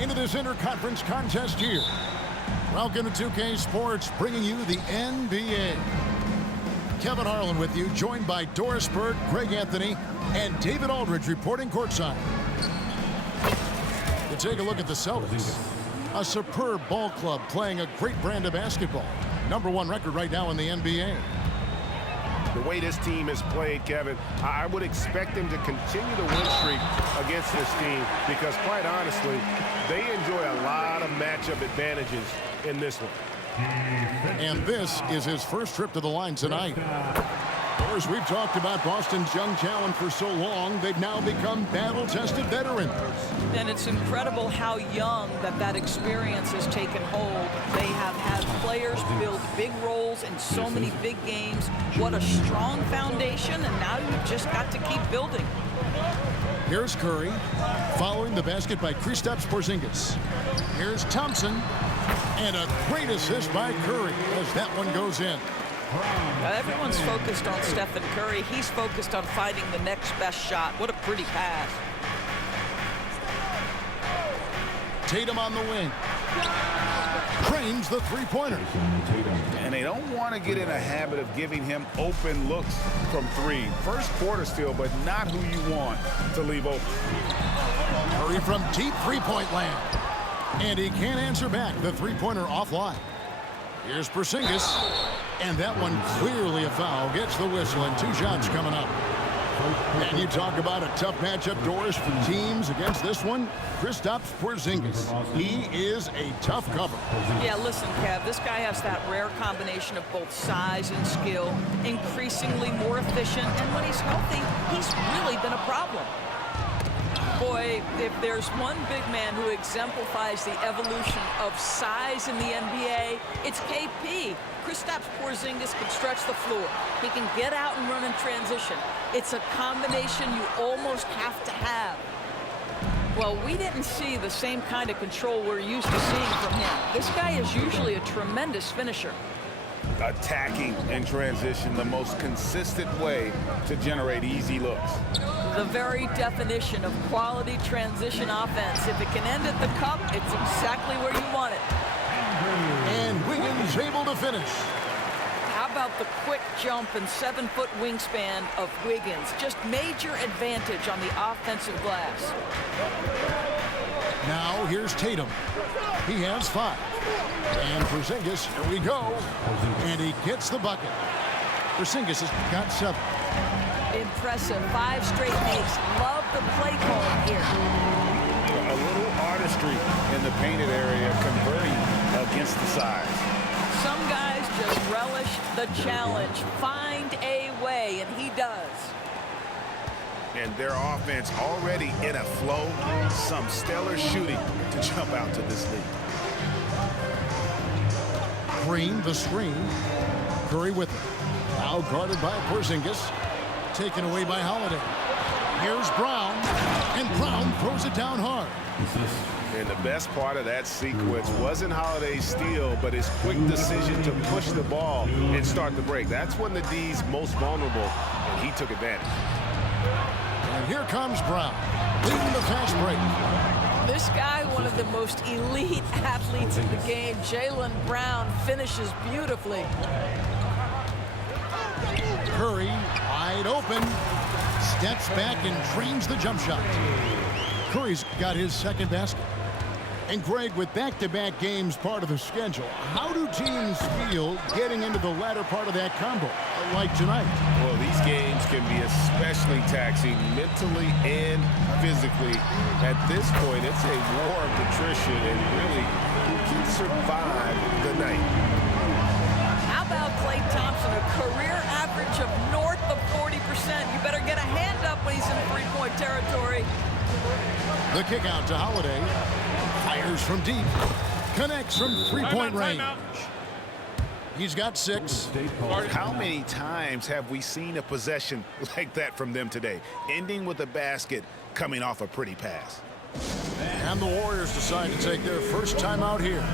into this interconference contest here. Welcome to 2K Sports, bringing you the NBA. Kevin Harlan with you, joined by Doris Burke, Greg Anthony, and David Aldridge reporting courtside. To take a look at the Celtics, a superb ball club playing a great brand of basketball. #1 record right now in the NBA. The way this team has played, Kevin, I would expect them to continue the win streak against this team because, quite honestly, they enjoy a lot of matchup advantages in this one. And this is his first trip to the line tonight. Of course, we've talked about Boston's young talent for so long, they've now become battle-tested veterans. And it's incredible how young that experience has taken hold. They have had players build big roles in so many big games. What a strong foundation, and now you've just got to keep building. Here's Curry, following the basket by Kristaps Porzingis. Here's Thompson, and a great assist by Curry as that one goes in. Now, everyone's focused on Stephen Curry. He's focused on finding the next best shot. What a pretty pass. Tatum on the wing. Trains the three-pointer. And they don't want to get in a habit of giving him open looks from three. First quarter still, but not who you want to leave open. Curry from deep three-point land. And he can't answer back. The three-pointer offline. Here's Porzingis. And that one clearly a foul. Gets the whistle, and 2 shots coming up. And you talk about a tough matchup, Doris, for teams against this one. Kristaps Porzingis. He is a tough cover. Yeah, listen, Kev, this guy has that rare combination of both size and skill, increasingly more efficient, and when he's healthy, he's really been a problem. Boy, if there's one big man who exemplifies the evolution of size in the NBA, it's KP. Kristaps Porzingis can stretch the floor. He can get out and run in transition. It's a combination you almost have to have. Well, we didn't see the same kind of control we're used to seeing from him. This guy is usually a tremendous finisher. Attacking in transition, the most consistent way to generate easy looks. The very definition of quality transition offense. If it can end at the cup, it's exactly where you want it. And Wiggins able to finish. How about the quick jump and 7-foot wingspan of Wiggins? Just major advantage on the offensive glass. Now here's Tatum. He has 5. And Porzingis, here we go. And he gets the bucket. Porzingis has got 7. Impressive. 5 straight makes. Love the play calling here. A little artistry in the painted area, converting against the size. Some guys just relish the challenge. Find a way, and he does. And their offense already in a flow. Some stellar shooting to jump out to this lead. Green, the screen. Curry with it. Now guarded by Porzingis. Taken away by Holiday. Here's Brown. And Brown throws it down hard. And the best part of that sequence wasn't Holiday's steal, but his quick decision to push the ball and start the break. That's when the D's most vulnerable, and he took advantage. And here comes Brown, leading the fast break. This guy, one of the most elite athletes in the game, Jaylen Brown, finishes beautifully. Curry, wide open, steps back and trains the jump shot. Curry's got his second basket. And Greg, with back-to-back games part of the schedule, how do teams feel getting into the latter part of that combo, like tonight? Well, these games can be especially taxing mentally and physically. At this point, it's a war of attrition, and really, who can survive the night? How about Klay Thompson, a career average of north of 40%? You better get a hand up when he's in three-point territory. The kick out to Holiday. Fires from deep. Connects from three-point range. He's got 6. How many times have we seen a possession like that from them today? Ending with a basket, coming off a pretty pass. And the Warriors decide to take their first time out here.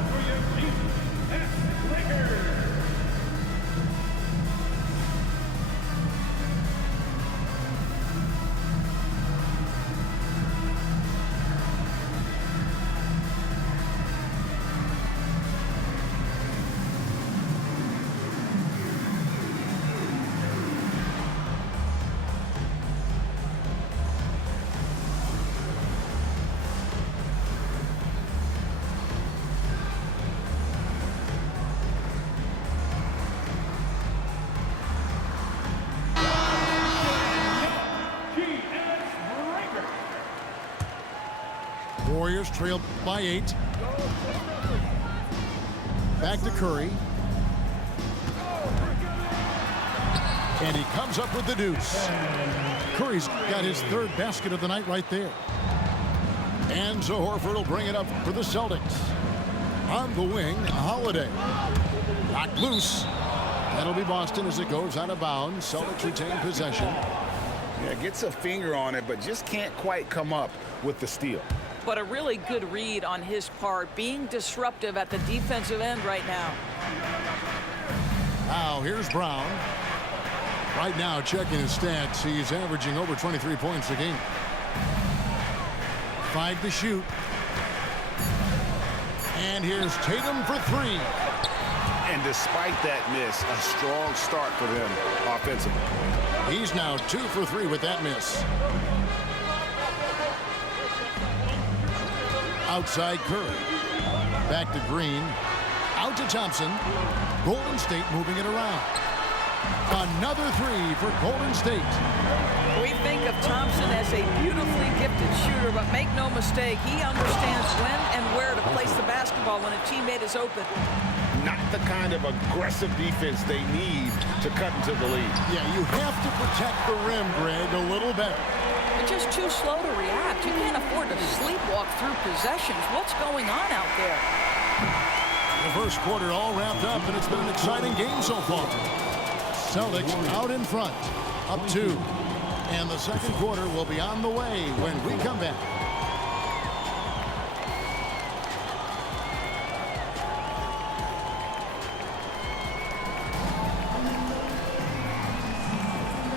Warriors trail by 8. Back to Curry. And he comes up with the deuce. Curry's got his 3rd basket of the night right there. And so Horford will bring it up for the Celtics. On the wing, Holiday. Knocked loose. That'll be Boston as it goes out of bounds. Celtics retain possession. Yeah, gets a finger on it, but just can't quite come up with the steal. But a really good read on his part, being disruptive at the defensive end right now. Now here's Brown. Right now, checking his stats, he's averaging over 23 points a game. 5 to shoot. And here's Tatum for 3. And despite that miss, a strong start for them offensively. He's now 2 for 3 with that miss. Outside Curry. Back to Green. Out to Thompson. Golden State moving it around. Another 3 for Golden State. We think of Thompson as a beautifully gifted shooter, but make no mistake, he understands when and where to place the basketball when a teammate is open. Not the kind of aggressive defense they need to cut into the lead. Yeah, you have to protect the rim, Greg, a little better. They're just too slow to react. You can't afford to sleepwalk through possessions. What's going on out there? The first quarter all wrapped up, and it's been an exciting game so far. Celtics out in front, up 2. And the second quarter will be on the way when we come back.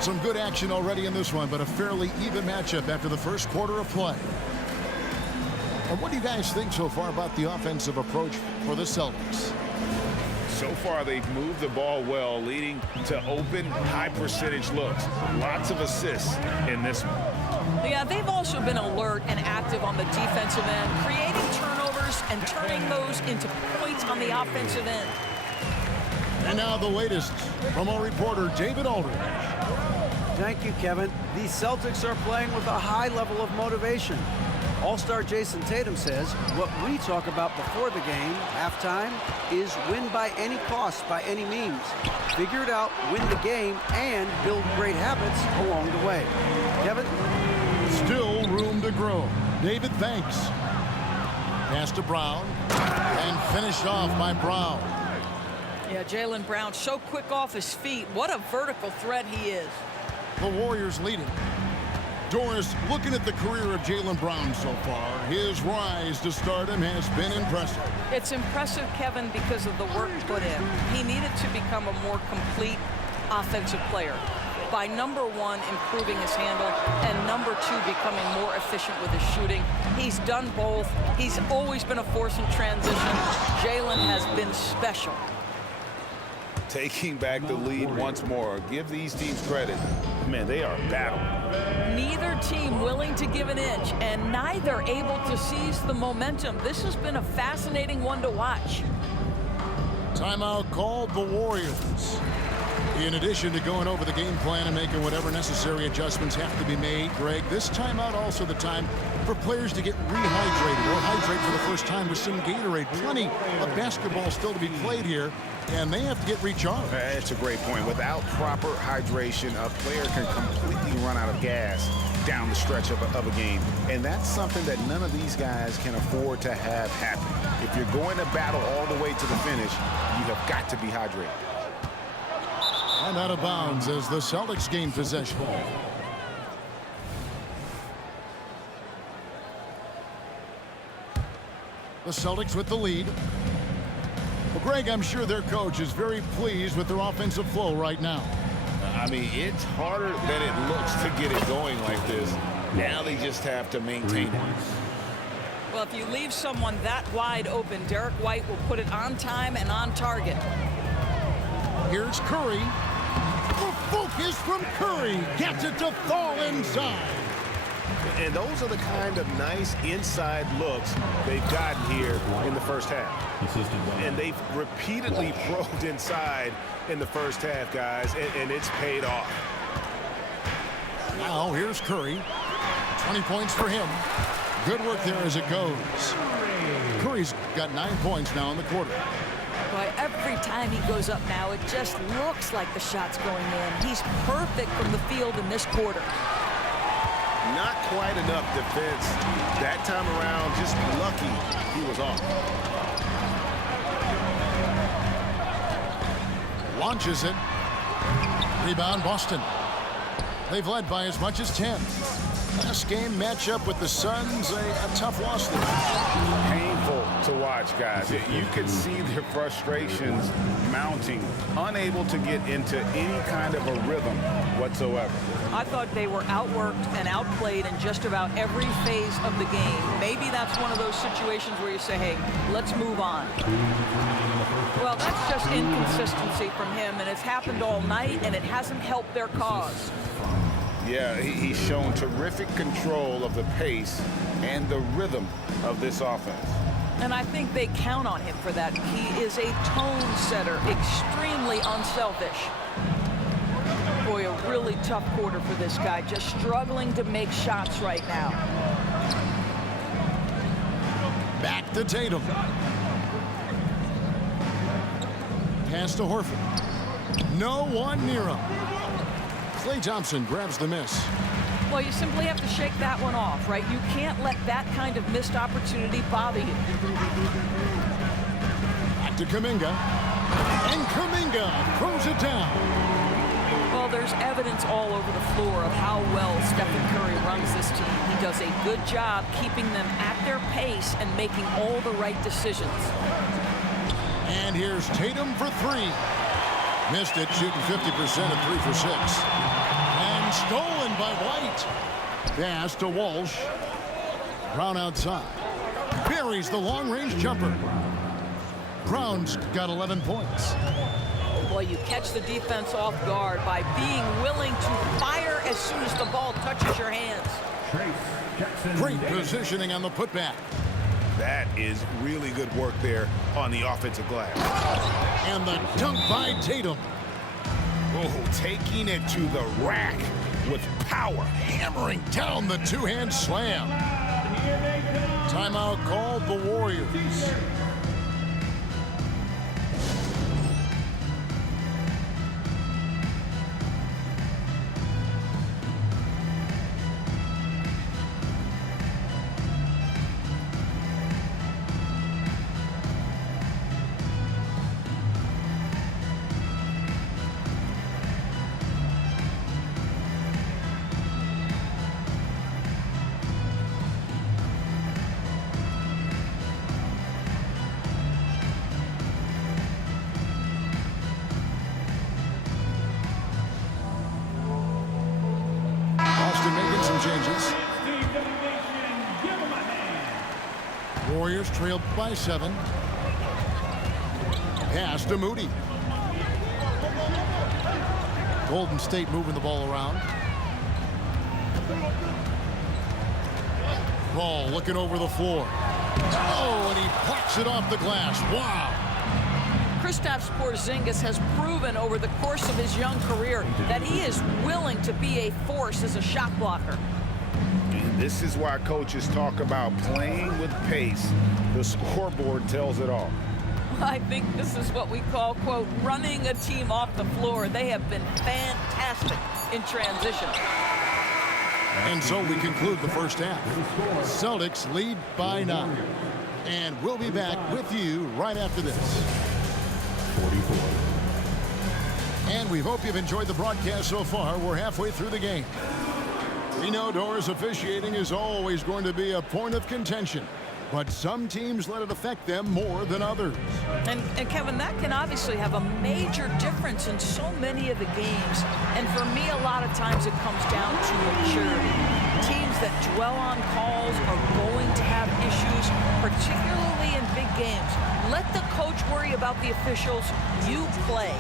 Some good action already in this one, but a fairly even matchup after the first quarter of play. And what do you guys think so far about the offensive approach for the Celtics? So far, they've moved the ball well, leading to open, high-percentage looks. Lots of assists in this one. Yeah, they've also been alert and active on the defensive end, creating turnovers and turning those into points on the offensive end. And now the latest from our reporter, David Aldridge. Thank you, Kevin. The Celtics are playing with a high level of motivation. All-star Jason Tatum says what we talk about before the game, halftime, is win by any cost, by any means. Figure it out, win the game, and build great habits along the way. Kevin? Still room to grow. David, thanks. Pass to Brown, and finished off by Brown. Yeah, Jaylen Brown so quick off his feet. What a vertical threat he is. The Warriors leading. Doris, looking at the career of Jaylen Brown so far, his rise to stardom has been impressive. It's impressive, Kevin, because of the work put in. He needed to become a more complete offensive player. By number 1, improving his handle, and number 2, becoming more efficient with his shooting. He's done both. He's always been a force in transition. Jaylen has been special. Taking back the lead once more. Give these teams credit. Man, they are battling. Neither team willing to give an inch, and neither able to seize the momentum. This has been a fascinating one to watch. Timeout called the Warriors. In addition to going over the game plan and making whatever necessary adjustments have to be made, Greg, this timeout also the time for players to get rehydrated or hydrate for the first time with some Gatorade. Plenty of basketball still to be played here, and they have to get recharged. That's a great point. Without proper hydration, a player can completely run out of gas down the stretch of a game. And that's something that none of these guys can afford to have happen. If you're going to battle all the way to the finish, you have got to be hydrated. And out of bounds as the Celtics gain possession. The Celtics with the lead. Well, Greg, I'm sure their coach is very pleased with their offensive flow right now. I mean, it's harder than it looks to get it going like this. Now they just have to maintain it. Well, if you leave someone that wide open, Derek White will put it on time and on target. Here's Curry. The focus from Curry gets it to fall inside. And those are the kind of nice inside looks they've gotten here in the first half. And they've repeatedly probed inside in the first half, guys, and it's paid off. Now here's Curry. 20 points for him. Good work there as it goes. Curry's got 9 points now in the quarter. Boy, every time he goes up now, it just looks like the shot's going in. He's perfect from the field in this quarter. Not quite enough defense that time around. Just lucky he was off. Launches it. Rebound Boston. They've led by as much as 10. Last game matchup with the Suns, a tough loss there. Painful to watch, guys. You can see their frustrations mounting, unable to get into any kind of a rhythm whatsoever. I thought they were outworked and outplayed in just about every phase of the game. Maybe that's one of those situations where you say, hey, let's move on. Well, that's just inconsistency from him, and it's happened all night, and it hasn't helped their cause. Yeah, he's shown terrific control of the pace and the rhythm of this offense. And I think they count on him for that. He is a tone setter, extremely unselfish. Boy, a really tough quarter for this guy, just struggling to make shots right now. Back to Tatum. Pass to Horford. No one near him. Klay Thompson grabs the miss. Well, you simply have to shake that one off, right? You can't let that kind of missed opportunity bother you. Back to Kuminga. And Kuminga throws it down. Well, there's evidence all over the floor of how well Stephen Curry runs this team. He does a good job keeping them at their pace and making all the right decisions. And here's Tatum for three. Missed it, shooting 50% at 3 for 6. And stolen by White. Pass to Walsh. Brown outside. Buries the long-range jumper. Brown's got 11 points. Boy, you catch the defense off guard by being willing to fire as soon as the ball touches your hands. Great positioning on the putback. That is really good work there on the offensive glass. And the dunk by Tatum. Oh, taking it to the rack with power. Hammering down the two-hand slam. Timeout called the Warriors. Making some changes. Warriors trailed by 7. Pass to Moody. Golden State moving the ball around. Ball looking over the floor. Oh, and he plucks it off the glass. Wow. Kristaps Porzingis has proven over the course of his young career that he is willing to be a force as a shot blocker. And this is why coaches talk about playing with pace. The scoreboard tells it all. I think this is what we call, quote, running a team off the floor. They have been fantastic in transition. And so we conclude the first half. Celtics lead by 9. And we'll be back with you right after this. 44. And we hope you've enjoyed the broadcast so far. We're halfway through the game. We know Doors officiating is always going to be a point of contention, but some teams let it affect them more than others. And Kevin, that can obviously have a major difference in so many of the games. And for me, a lot of times it comes down to maturity. Teams that dwell on calls are going to have issues, particularly in big games. Let the coach worry about the officials. You play.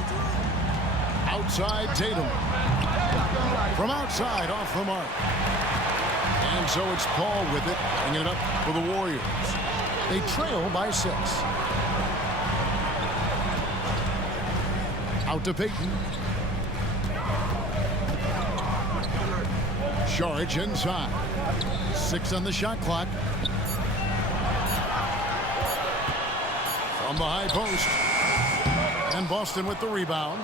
Outside Tatum. From outside, off the mark. And so it's Paul with it, bringing it up for the Warriors. They trail by 6. Out to Payton. Charge inside. 6 on the shot clock. From the high post. And Boston with the rebound.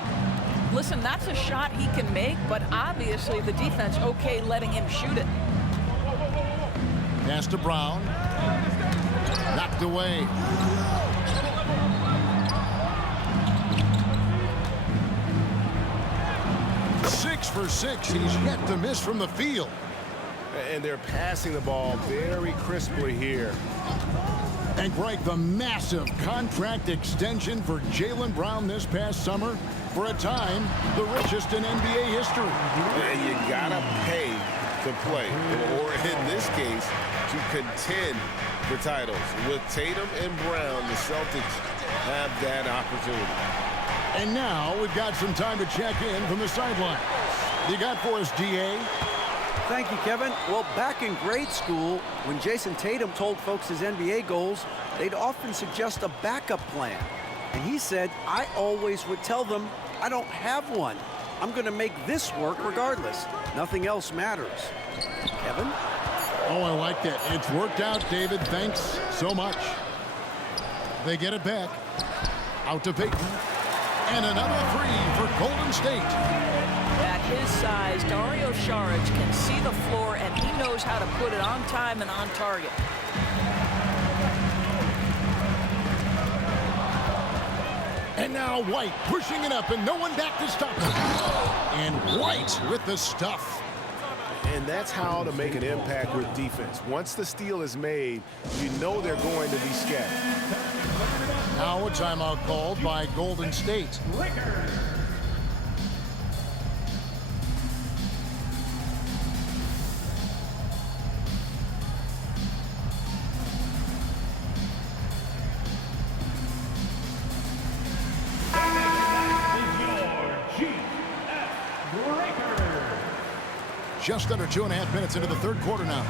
Listen, that's a shot he can make, but obviously the defense okay letting him shoot it. Pass to Brown. Knocked away. Six for 6. He's yet to miss from the field. And they're passing the ball very crisply here. And Greg, the massive contract extension for Jaylen Brown this past summer. For a time, the richest in NBA history. And you gotta pay to play, or in this case, to contend for titles. With Tatum and Brown, the Celtics have that opportunity. And now we've got some time to check in from the sideline. You got for us, DA? Thank you, Kevin. Well, back in grade school, when Jason Tatum told folks his NBA goals, they'd often suggest a backup plan. And he said, I always would tell them, I don't have one. I'm going to make this work regardless. Nothing else matters. Kevin? Oh, I like that. It's worked out, David. Thanks so much. They get it back. Out to Payton. And another three for Golden State. At his size, Dario Saric can see the floor, and he knows how to put it on time and on target. And now White pushing it up, and no one back to stop him. And White with the stuff. And that's how to make an impact with defense. Once the steal is made, you know they're going to be scattered. Now a timeout called by Golden State. Just under 2.5 minutes into the third quarter now.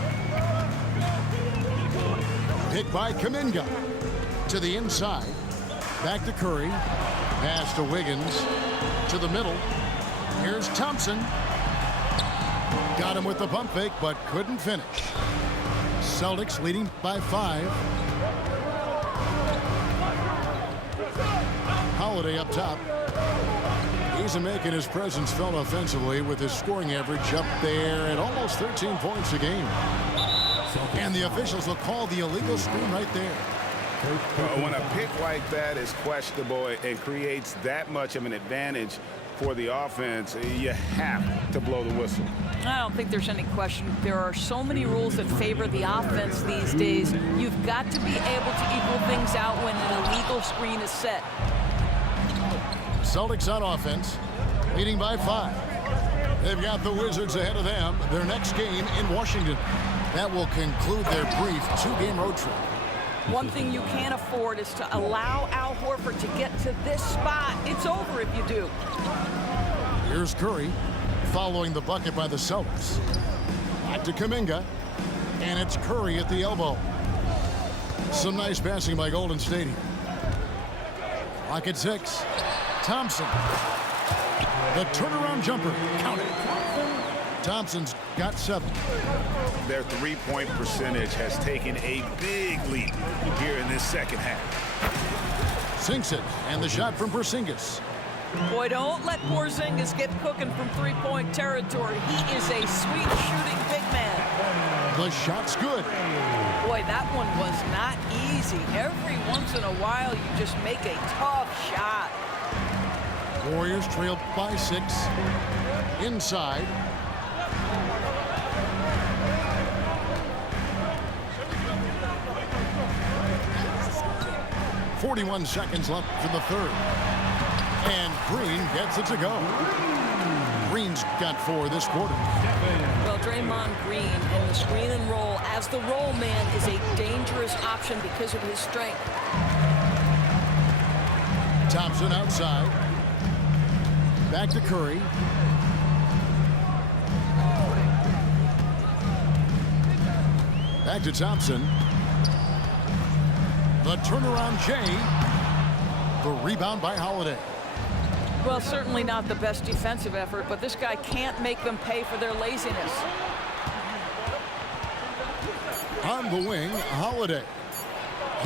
Pick by Kuminga. To the inside. Back to Curry. Pass to Wiggins. To the middle. Here's Thompson. Got him with the pump fake, but couldn't finish. Celtics leading by 5. Holiday up top. He's making his presence felt offensively with his scoring average up there at almost 13 points a game. And the officials will call the illegal screen right there. When a pick like that is questionable and creates that much of an advantage for the offense, you have to blow the whistle. I don't think there's any question. There are so many rules that favor the offense these days. You've got to be able to equal things out when an illegal screen is set. Celtics on offense, leading by 5. They've got the Wizards ahead of them. Their next game in Washington. That will conclude their brief 2-game road trip. One thing you can't afford is to allow Al Horford to get to this spot. It's over if you do. Here's Curry following the bucket by the Celtics. Back to Kuminga, and it's Curry at the elbow. Some nice passing by Golden State here. Clock at 6. Thompson. The turnaround jumper. Count it. Thompson's got 7. Their three-point percentage has taken a big leap here in this second half. Sinks it, and the shot from Porzingis. Boy, don't let Porzingis get cooking from three-point territory. He is a sweet shooting big man. The shot's good. Boy, that one was not easy. Every once in a while, you just make a tough shot. Warriors trailed by 6. Inside. .41 seconds left for the third. And Green gets it to go. Green's got 4 this quarter. Well, Draymond Green in the screen and roll as the roll man is a dangerous option because of his strength. Thompson outside. Back to Curry. Back to Thompson. The turnaround Jay. The rebound by Holiday. Well, certainly not the best defensive effort, but this guy can't make them pay for their laziness. On the wing, Holiday.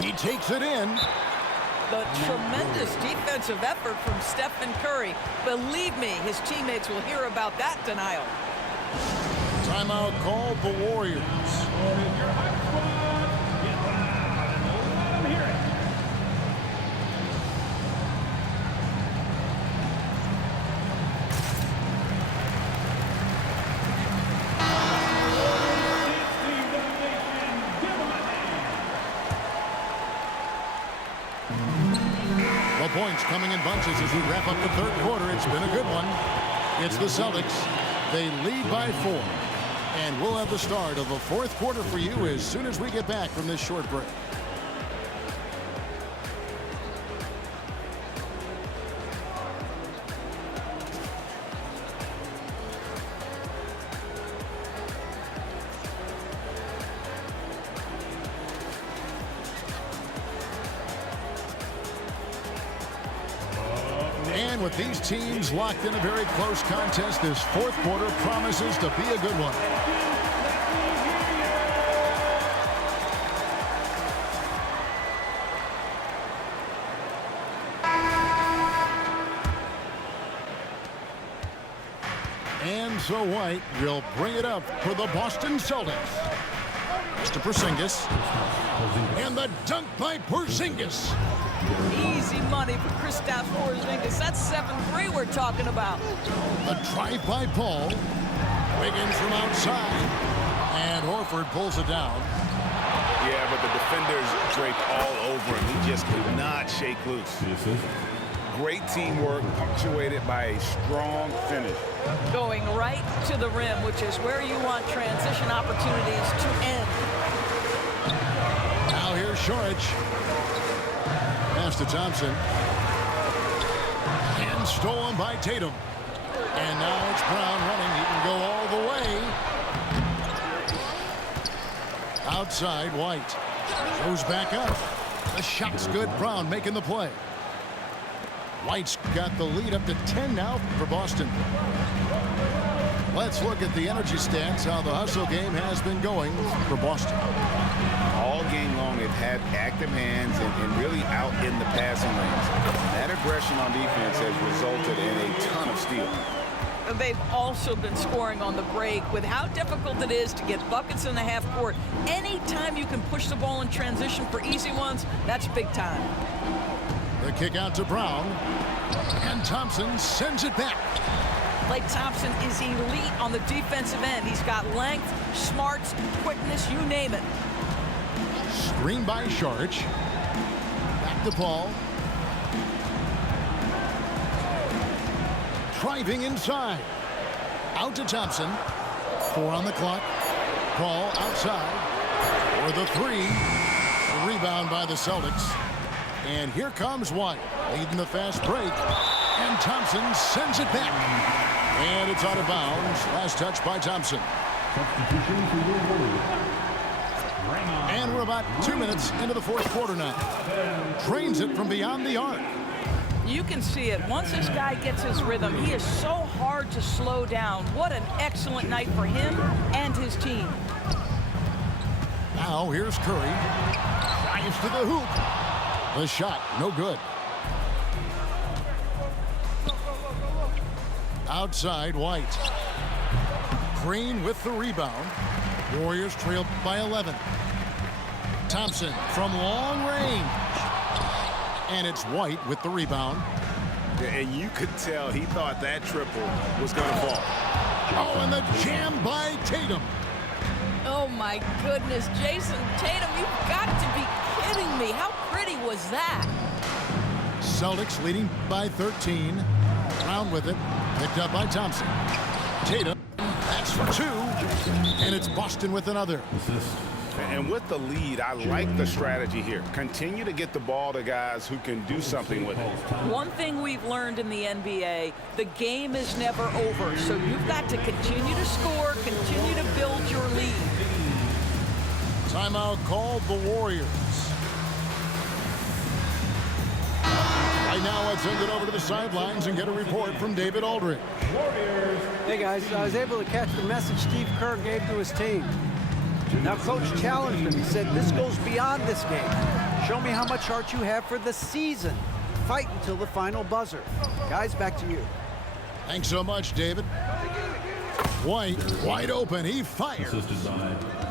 He takes it in. The tremendous defensive effort from Stephen Curry. Believe me, his teammates will hear about that denial. Timeout called the Warriors. The points coming in bunches as we wrap up the third quarter. It's been a good one. It's the Celtics. They lead by 4. And we'll have the start of the fourth quarter for you as soon as we get back from this short break. And with these teams locked in a very close contest, this fourth quarter promises to be a good one. And so White will bring it up for the Boston Celtics. Mr. Porzingis. And the dunk by Porzingis. Easy money for Kristaps Porzingis. That's 7-3 we're talking about. A drive by Paul. Wiggins from outside. And Horford pulls it down. Yeah, but the defenders draped all over him. He just could not shake loose. Great teamwork punctuated by a strong finish. Going right to the rim, which is where you want transition opportunities to end. Now here's Šorić. Pass to Thompson. And stolen by Tatum. And now it's Brown running. He can go all the way. Outside, White. Goes back up. The shot's good. Brown making the play. White's got the lead up to 10 now for Boston. Let's look at the energy stats, how the hustle game has been going for Boston. All game long, they've had active hands and really out in the passing lanes. That aggression on defense has resulted in a ton of steals. They've also been scoring on the break. With how difficult it is to get buckets in the half court, anytime you can push the ball in transition for easy ones, that's big time. The kick out to Brown. And Thompson sends it back. Klay Thompson is elite on the defensive end. He's got length, smarts, quickness, you name it. Screen by Šorić. Back to Paul. Driving inside. Out to Thompson. 4 on the clock. Paul outside. For the 3. The rebound by the Celtics. And here comes White, leading the fast break. And Thompson sends it back. And it's out of bounds. Last touch by Thompson. And we're about 2 minutes into the fourth quarter now. Drains it from beyond the arc. You can see it. Once this guy gets his rhythm, he is so hard to slow down. What an excellent night for him and his team. Now here's Curry. Drives to the hoop. The shot, no good. Outside, White. Green with the rebound. Warriors trailed by 11. Thompson from long range. And it's White with the rebound. And you could tell he thought that triple was going to fall. Oh, and the jam by Tatum. Oh, my goodness. Jason Tatum, you've got to be kidding me. How pretty was that? Celtics leading by 13. Brown with it. Picked up by Thompson. Tatum. That's for 2. And it's Boston with another. And with the lead, I like the strategy here. Continue to get the ball to guys who can do something with it. One thing we've learned in the NBA, the game is never over. So you've got to continue to score, continue to build your lead. Timeout called the Warriors. Right now, let's send it over to the sidelines and get a report from David Aldridge. Hey, guys, I was able to catch the message Steve Kerr gave to his team. Now, Coach challenged him. He said, this goes beyond this game. Show me how much heart you have for the season. Fight until the final buzzer. Guys, back to you. Thanks so much, David. White, wide open. He fires.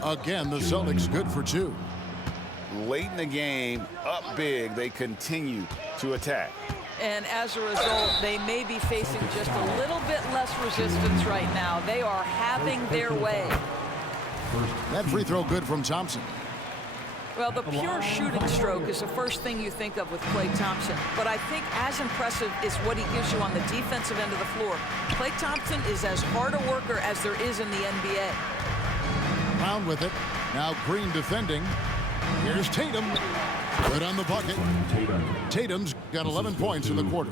Again, the Celtics good for 2. Late in the game, up big, they continue to attack. And as a result, they may be facing just a little bit less resistance right now. They are having their way. That free throw good from Thompson. Well, the pure shooting stroke is the first thing you think of with Klay Thompson. But I think as impressive is what he gives you on the defensive end of the floor. Klay Thompson is as hard a worker as there is in the NBA. Brown with it. Now Green defending. Here's Tatum. Good on the bucket. Tatum's got 11 points in the quarter.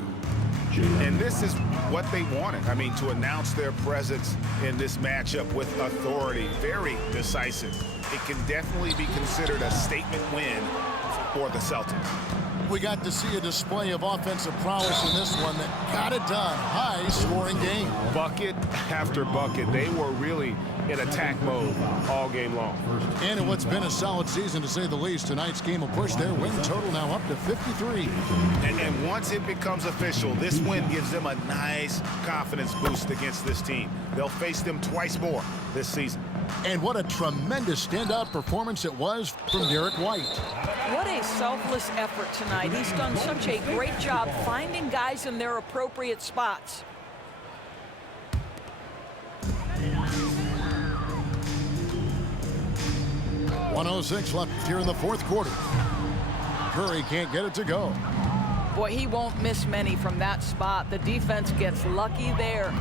And this is what they wanted. I mean, to announce their presence in this matchup with authority. Very decisive. It can definitely be considered a statement win for the Celtics. We got to see a display of offensive prowess in this one that got it done. High-scoring game. Bucket after bucket. They were really in attack mode all game long. And in what's been a solid season, to say the least, tonight's game will push their win total now up to 53. And once it becomes official, this win gives them a nice confidence boost against this team. They'll face them twice more this season. And what a tremendous standout performance it was from Derek White. What a selfless effort tonight. He's done such a great job finding guys in their appropriate spots. .106 left here in the fourth quarter. Curry can't get it to go. Boy, he won't miss many from that spot. The defense gets lucky there.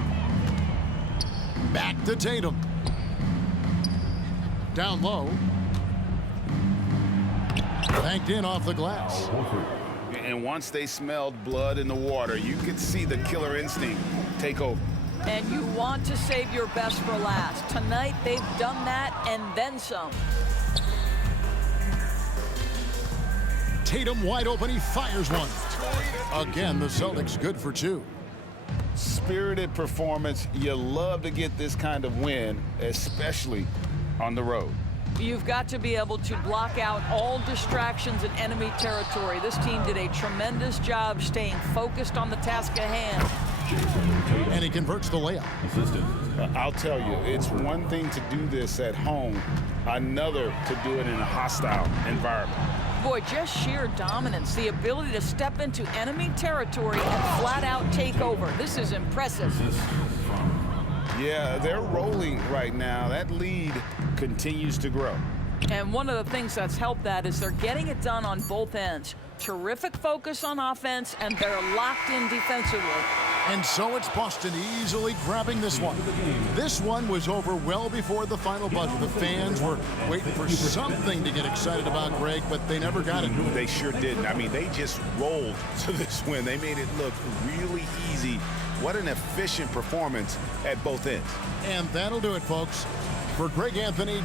Back to Tatum. Down low. Banked in off the glass. And once they smelled blood in the water, you could see the killer instinct take over. And you want to save your best for last. Tonight, they've done that and then some. Tatum wide open. He fires one. Again, the Celtics good for 2. Spirited performance. You love to get this kind of win, especially on the road. You've got to be able to block out all distractions in enemy territory. This team did a tremendous job staying focused on the task at hand. And he converts the layup. I'll tell you, it's one thing to do this at home, another to do it in a hostile environment. Boy, just sheer dominance, the ability to step into enemy territory and flat out take over. This is impressive. Yeah, they're rolling right now. That lead continues to grow. And one of the things that's helped that is they're getting it done on both ends. Terrific focus on offense, and they're locked in defensively. And so it's Boston easily grabbing this one. This one was over well before the final buzzer. The fans were waiting for something to get excited about, Greg, but they never got it. They sure didn't. I mean, they just rolled to this win. They made it look really easy. What an efficient performance at both ends. And that'll do it, folks. For Greg Anthony,